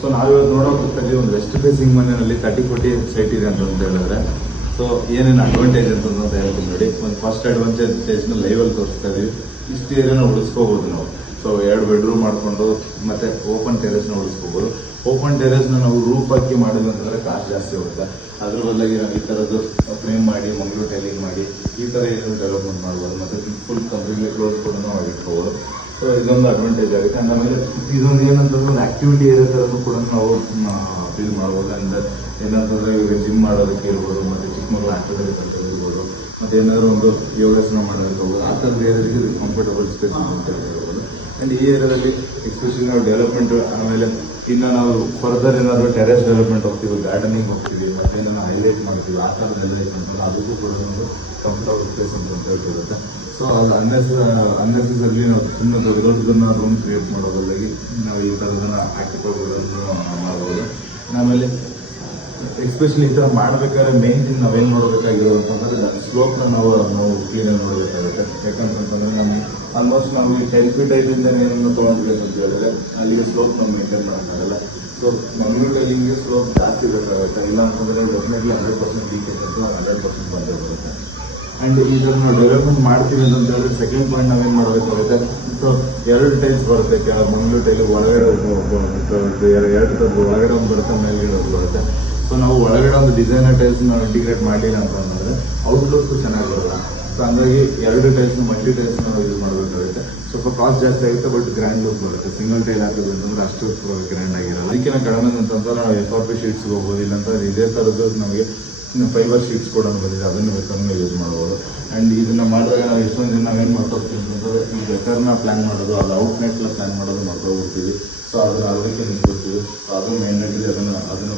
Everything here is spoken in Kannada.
ಸೊ ನಾವಿವಾಗ ನೋಡೋಕ್ಕಾಗಿ ಒಂದು ವೆಸ್ಟ್ ಫೇಸಿಂಗ್ ಮನೆಯಲ್ಲಿ 30-40 ಸೈಟ್ ಇದೆ ಅಂತ ಹೇಳಿದ್ರೆ, ಸೊ ಏನೇನು ಅಡ್ವಾಂಟೇಜ್ ಅಂತ ಹೇಳ್ತೀನಿ ನೋಡಿ. ಒಂದು ಫಸ್ಟ್ ಅಡ್ವಾಂಟೇಜ್ನ ಲೈವಲ್ಲಿ ತೋರಿಸ್ತಾ ಇದೀವಿ. ಇಷ್ಟು ಏರಿಯಾನ ಉಳಿಸ್ಕೋಬೋದು ನಾವು. ಸೊ 2 ಬೆಡ್ರೂಮ್ ಮಾಡಿಕೊಂಡು ಮತ್ತೆ ಓಪನ್ ಟೆರೇಸ್ನ ಉಳಿಸ್ಕೋಬೋದು. ಓಪನ್ ಟೆರೇಸ್ನ ನಾವು ರೂಫ್ ಹಾಕಿ ಮಾಡಿದ್ವಿ ಅಂತಂದರೆ ಕಾಸ್ಟ್ ಜಾಸ್ತಿ ಹೋಗುತ್ತೆ. ಅದ್ರ ಬದಲಾಗಿ ನಾವು ಈ ಥರದ್ದು ಫ್ರೇಮ್ ಮಾಡಿ ಮಂಗಳೂರು ಟೈಲಿಂಗ್ ಮಾಡಿ ಈ ಥರ ಏನಾದ್ರು ಡೆವಲಪ್ಮೆಂಟ್ ಮಾಡ್ಬೋದು. ಮತ್ತು ಫುಲ್ ಕಂಪ್ಲೀಟ್ಲಿ ಕ್ಲೋಸ್ ಕೂಡ ನಾವು ಇಟ್ಕೋಬೋದು. ಸೊ ಇದೊಂದು ಅಡ್ವಾಂಟೇಜ್ ಆಗುತ್ತೆ. ಆ್ಯಂಡ್ ಆಮೇಲೆ ಇದೊಂದು ಏನಂತಂದ್ರೆ ಒಂದು ಆ್ಯಕ್ಟಿವಿಟಿ ಏರಿಯಾ ಥರನೂ ಕೂಡ ನಾವು ಫೀಲ್ ಮಾಡ್ಬೋದು. ಆ್ಯಂಡ್ ಏನಂತಂದರೆ ಇವಾಗ ಜಿಮ್ ಮಾಡೋದಕ್ಕೆ ಇರ್ಬೋದು, ಮತ್ತು ಚಿಕ್ಕ ಮಕ್ಕಳು ಆಟದಲ್ಲಿ ಕಲ್ತಲ್ಲಿ ಇರ್ಬೋದು, ಮತ್ತು ಏನಾದರೂ ಒಂದು ಯೋಗಾಸನ ಮಾಡೋದಕ್ಕೆ ಹೋಗ್ಬೋದು. ಆ ಥರದ ಏರಿಯಾದಲ್ಲಿ ಕಂಫರ್ಟಬಲ್ ಸ್ಪೇಸ್ ಅಂತ ಹೇಳ್ಬೋದು. ಆ್ಯಂಡ್ ಈ ಏರಿಯಾದಲ್ಲಿ ಎಸ್ಪೆಷಲಿ ನಾವು ಡೆವಲಪ್ಮೆಂಟ್ ಆಮೇಲೆ ಇನ್ನು ನಾವು ಫರ್ದರ್ ಏನಾದರೂ ಟೆರೇಸ್ ಡೆವಲಪ್ಮೆಂಟ್ ಹೋಗ್ತೀವಿ, ಗಾರ್ಡನಿಂಗ್ ಹೋಗ್ತೀವಿ, ಮತ್ತೇನೋ ಹೈಲೈಟ್ ಮಾಡ್ತೀವಿ, ಆ ಥರದ್ದೆಲ್ಲ ಇಟ್ಕೊಂಡ್ರೆ ಅದಕ್ಕೂ ಕೂಡ ಒಂದು ಕಂಫರ್ಟಬಲ್ ಸ್ಪೇಸ್ ಅಂತ ಹೇಳ್ತಿರುತ್ತೆ. ಸೊ ಅದು ಅನ್ನೆಸರಿ ನಾವು ಸುಮ್ಮನೆ ದೊಡ್ಡದನ್ನ ರೂಮ್ ಕ್ರಿಯೇಟ್ ಮಾಡೋದ್ರಲ್ಲಿ ನಾವು ಈ ಥರದನ್ನ ಆಕ್ಟಿವ್ಗಳನ್ನು ಮಾಡ್ಬೋದು. ಆಮೇಲೆ ಎಸ್ಪೆಷಲಿ ಈ ಥರ ಮಾಡಬೇಕಾದ್ರೆ ಮೇನ್ ಥಿಂಗ್ ನಾವೇನು ನೋಡಬೇಕಾಗಿರೋದು ಅಂತಂದರೆ ಸ್ಲೋಪ್ನ ನಾವು ಕ್ಲೀನಾಗಿ ನೋಡಬೇಕಾಗುತ್ತೆ. ಯಾಕಂತಂತಂದರೆ ನಮಗೆ ಆಲ್ಮೋಸ್ಟ್ ನಮಗೆ 10 ಫೀಟ್ ಐದಿಂದ ಏನನ್ನು ತೊಗೊಂಡ್ಬೇಕು ಅಂತ ಹೇಳಿದ್ರೆ ಅಲ್ಲಿಗೆ ಸ್ಲೋಪ್ ನಾವು ಮೇಂಟೈನ್ ಮಾಡೋಕ್ಕಾಗಲ್ಲ. ಸೊ ಮಂಗಳೂರಲ್ಲಿ ಹಿಂಗೆ ಸ್ಲೋಪ್ ಜಾಸ್ತಿ ಬೇಕಾಗುತ್ತೆ. ಇಲ್ಲ ಅಂತಂದರೆ ಡೆಫಿನೆಟ್ಲಿ 100% ಲೀಕೇಜ್ ಅಂತ 100% ಬಂದೇ ಬರುತ್ತೆ. ಆ್ಯಂಡ್ ಈಗ ನಾವು ಡೆವಲಪ್ಮೆಂಟ್ ಮಾಡ್ತೀವಿ ಅಂತ ಹೇಳಿದ್ರೆ ಸೆಕೆಂಡ್ ಪಾಯಿಂಟ್ ನಾವೇನು ಮಾಡಬೇಕಾಗುತ್ತೆ. ಸೊ 2 ಟೈಲ್ಸ್ ಬರುತ್ತೆ. ಮಂಗಳೂರು ಟೈಲು ಒಳಗಡೆ 2 ಥರದ್ದು ಒಳಗಡೆ ಒಂದು ಬರುತ್ತೆ, ಮೇಲ್ಗಡೆ ಒಂದು ಬರುತ್ತೆ. ಸೊ ನಾವು ಒಳಗಡೆ ಒಂದು ಡಿಸೈನರ್ ಟೈಲ್ಸ್ ನಾವು ಇಂಟಿಗ್ರೇಟ್ ಮಾಡಿಲ್ಲ ಅಂತಂದರೆ ಔಟ್ಲುಕ್ ಚೆನ್ನಾಗಿ ಬರೋಲ್ಲ. ಸೊ ಹಂಗಾಗಿ 2 ಟೈಲ್ಸ್ನ ಮಲ್ಟಿ ಟೈಲ್ಸ್ ನಾವು ಯೂಸ್ ಮಾಡಬೇಕಾಗುತ್ತೆ. ಸ್ವಲ್ಪ ಕಾಸ್ಟ್ ಜಾಸ್ತಿ ಆಗುತ್ತೆ, ಬಟ್ ಗ್ರ್ಯಾಂಡ್ ಲುಕ್ ಬರುತ್ತೆ. ಸಿಂಗಲ್ ಟೈಲ್ ಹಾಕೋದು ಅಂತಂದ್ರೆ ಅಷ್ಟು ಗ್ರ್ಯಾಂಡ್ ಆಗಿರಲ್ಲ. ಅದಕ್ಕಿಂತ ಕಡಿಮೆ ಅಂತಂದ್ರೆ ನಾವು FRP ಶೀಟ್ಸ್ಗೆ ಹೋಗ್ಬೋದು. ಇಲ್ಲಾಂತಂದ್ರೆ ಇದೇ ಥರದ್ದು ನಮಗೆ ಫೈಬರ್ ಶೀಟ್ಸ್ ಕೂಡ ಬಂದಿದೆ, ಅದನ್ನು ಬೇಕಾದ್ರೆ ಯೂಸ್ ಮಾಡ್ಬೋದು. ಆ್ಯಂಡ್ ಇದನ್ನು ಮಾಡಿದಾಗ ನಾವು ಎಷ್ಟೊಂದು ದಿನ ನಾವೇನು ಮಾಡ್ಕೊಳ್ತೀವಿ ಅಂತಂದರೆ ಈ ವೆಟರ್ನ ಪ್ಲ್ಯಾನ್ ಮಾಡೋದು, ಅದು ಔಟ್ನೆಟ್ನ ಪ್ಲ್ಯಾನ್ ಮಾಡೋದು ಮಾಡ್ಕೊಳ್ಬಿಡ್ತೀವಿ. ಸೊ ಅದನ್ನು ಅದಕ್ಕೆ ನಿಂತ್ಕೊಳ್ತೀವಿ. ಸೊ ಅದು ಮೇಯ್ನಾಗಿ ಅದನ್ನು